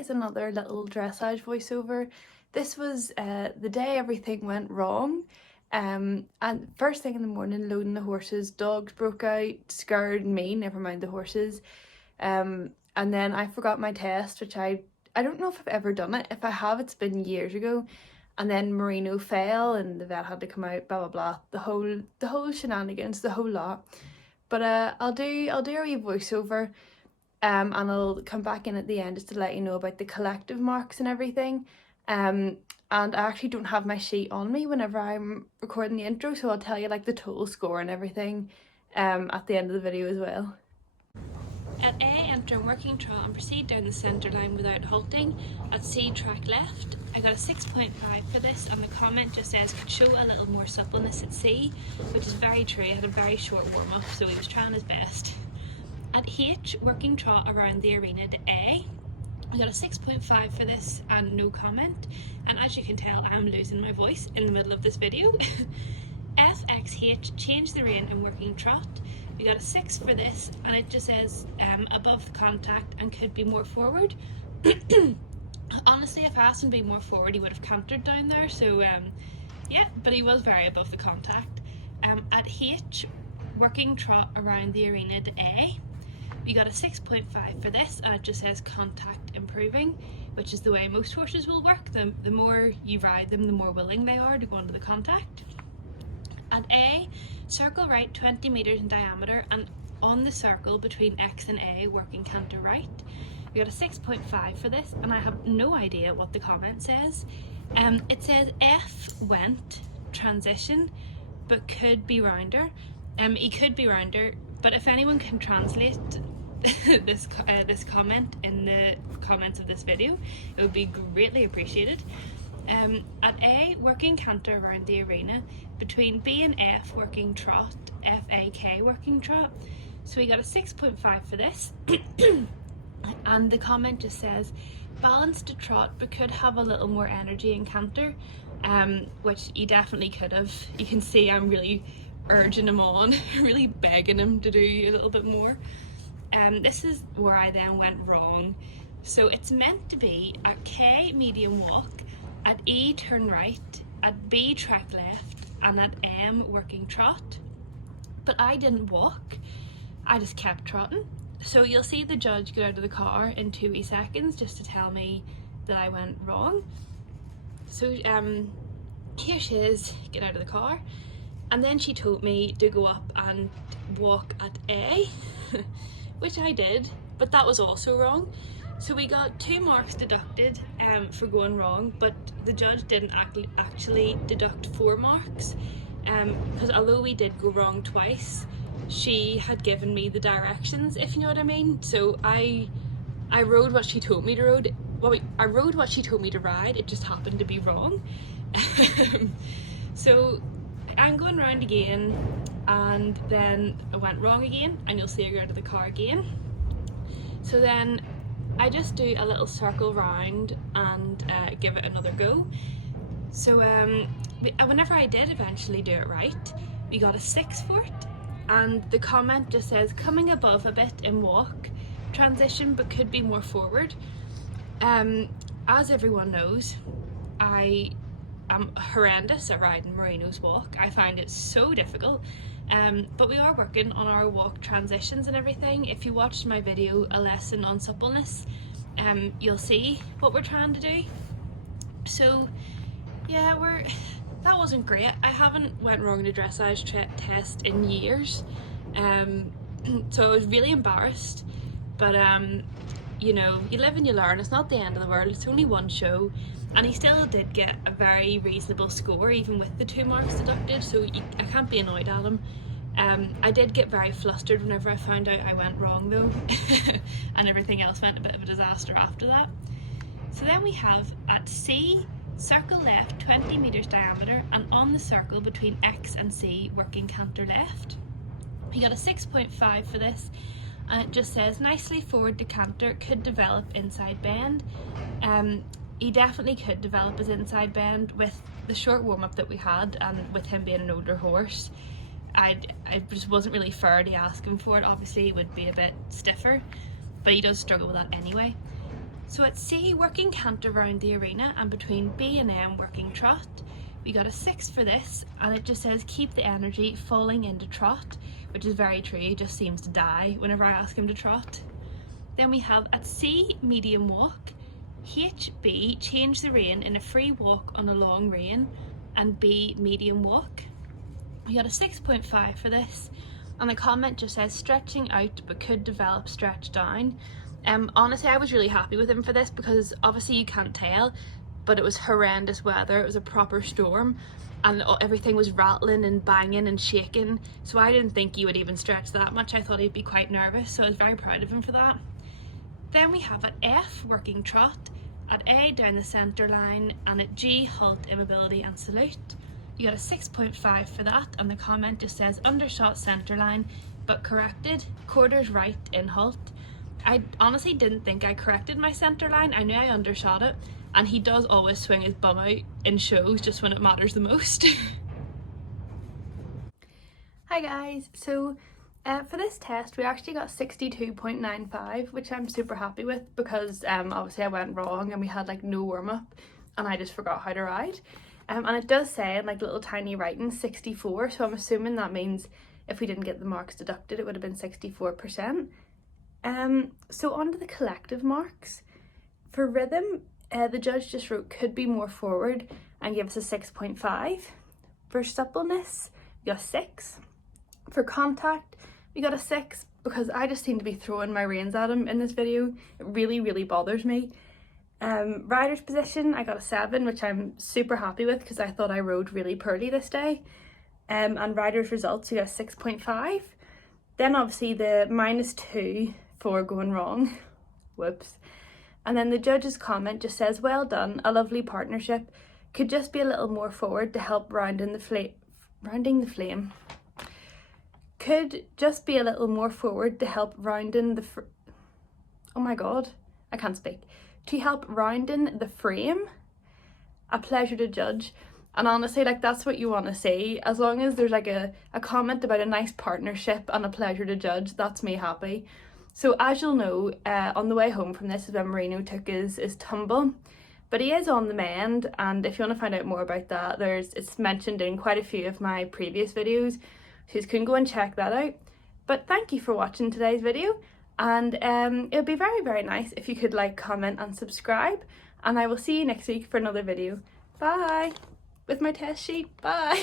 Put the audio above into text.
is another little dressage voiceover. This was the day everything went wrong. And first thing in the morning, loading the horses, dogs broke out, scared me, never mind the horses. And then I forgot my test, which I don't know if I've ever done it. If I have, it's been years ago. And then Moreno fell and the vet had to come out, blah blah blah. The whole shenanigans, the whole lot. But I'll do a wee voiceover. And I'll come back in at the end just to let you know about the collective marks and everything. And I actually don't have my sheet on me whenever I'm recording the intro, so I'll tell you like the total score and everything at the end of the video as well. At A, enter in working trot and proceed down the centre line without halting. At C, track left. I got a 6.5 for this, and the comment just says could show a little more suppleness at C, which is very true. I had a very short warm-up, so he was trying his best. At H, working trot around the arena to A. I got a 6.5 for this and no comment, and as you can tell I'm losing my voice in the middle of this video. F, X, H, change the rein and working trot. We got a 6 for this, and it just says above the contact and could be more forward. Honestly, if I asked him to be more forward he would have cantered down there, so yeah, but he was very above the contact. At H, working trot around the arena to A. We got a 6.5 for this, and it just says contact improving, which is the way most horses will work. The more you ride them, the more willing they are to go into the contact. At A, circle right 20 metres in diameter, and on the circle between X and A, working canter right. We got a 6.5 for this, and I have no idea what the comment says. It says F went, transition, but could be rounder. He could be rounder, but if anyone can translate this comment in the comments of this video, it would be greatly appreciated. At A, working canter around the arena, between B and F, working trot, F-A-K, working trot. So we got a 6.5 for this. And the comment just says, balanced to trot, but could have a little more energy in canter, which he definitely could have. You can see I'm really urging him on, really begging him to do a little bit more. This is where I then went wrong. So it's meant to be at K, medium walk, at E, turn right, at B, track left, and at M, working trot. But I didn't walk, I just kept trotting. So you'll see the judge get out of the car in 2 wee seconds just to tell me that I went wrong. So here she is, get out of the car. And then she told me to go up and walk at A, which I did, but that was also wrong. So we got 2 marks deducted for going wrong, but the judge didn't actually deduct 4 marks, because although we did go wrong twice, she had given me the directions, if you know what I mean. So I rode what she told me to ride. Well, I rode what she told me to ride, it just happened to be wrong. So I'm going round again, and then I went wrong again, and you'll see her go out of the car again. So then I just do a little circle round and give it another go. So whenever I did eventually do it right, we got a 6 for it, and the comment just says coming above a bit in walk, transition but could be more forward. As everyone knows, I am horrendous at riding Moreno's walk. I find it so difficult, but we are working on our walk transitions and everything. If you watched my video, a lesson on suppleness, you'll see what we're trying to do. So yeah, that wasn't great. I haven't went wrong in a dressage test in years, so I was really embarrassed, but you know, you live and you learn. It's not the end of the world, it's only one show. And he still did get a very reasonable score, even with the 2 marks deducted, so I can't be annoyed at him. I did get very flustered whenever I found out I went wrong though, and everything else went a bit of a disaster after that. So then we have at C, circle left 20 metres diameter, and on the circle between X and C, working canter left. We got a 6.5 for this, and it just says nicely forward to canter, could develop inside bend. He definitely could develop his inside bend with the short warm-up that we had, and with him being an older horse. I just wasn't really fair to ask him for it. Obviously he would be a bit stiffer, but he does struggle with that anyway. So at C, working canter around the arena and between B and M, working trot. We got a 6 for this, and it just says keep the energy falling into trot, which is very true. He just seems to die whenever I ask him to trot. Then we have at C, medium walk. H, B, change the rein in a free walk on a long rein, and B, medium walk. We got a 6.5 for this, and the comment just says stretching out but could develop stretch down. Honestly, I was really happy with him for this because obviously you can't tell, but it was horrendous weather. It was a proper storm and everything was rattling and banging and shaking, so I didn't think he would even stretch that much. I thought he'd be quite nervous, so I was very proud of him for that. Then we have at F, working trot, at A, down the centre line, and at G, halt, immobility and salute. You got a 6.5 for that, and the comment just says undershot centre line but corrected, quarters right in halt. I honestly didn't think I corrected my centre line. I knew I undershot it, and he does always swing his bum out in shows just when it matters the most. Hi guys, so for this test we actually got 62.95, which I'm super happy with because obviously I went wrong and we had like no warm-up and I just forgot how to ride. And it does say in like little tiny writing 64, so I'm assuming that means if we didn't get the marks deducted it would have been 64%. So on to the collective marks. For rhythm, the judge just wrote could be more forward and gave us a 6.5. For suppleness, we got a 6. For contact, we got a 6 because I just seem to be throwing my reins at him in this video. It really bothers me. Rider's position, I got a 7, which I'm super happy with because I thought I rode really poorly this day. And rider's results, we got a 6.5. Then obviously the -2 for going wrong. Whoops. And then the judge's comment just says, well done, a lovely partnership. Could just be a little more forward to help rounding the flame. Could just be a little more forward to help rounding the oh my god, I can't speak. To help rounding the frame. A pleasure to judge. And honestly, like that's what you want to see. As long as there's like a comment about a nice partnership and a pleasure to judge, that's me happy. So as you'll know, on the way home from this is when Moreno took his tumble. But he is on the mend, and if you want to find out more about that, it's mentioned in quite a few of my previous videos, so you can go and check that out. But thank you for watching today's video, and it would be very nice if you could like, comment and subscribe, and I will see you next week for another video. Bye! With my test sheet, bye!